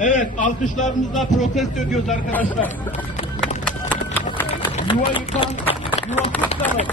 Evet, alkışlarımızla protesto ediyoruz arkadaşlar. Yuva yıkan, yuvasız kalır.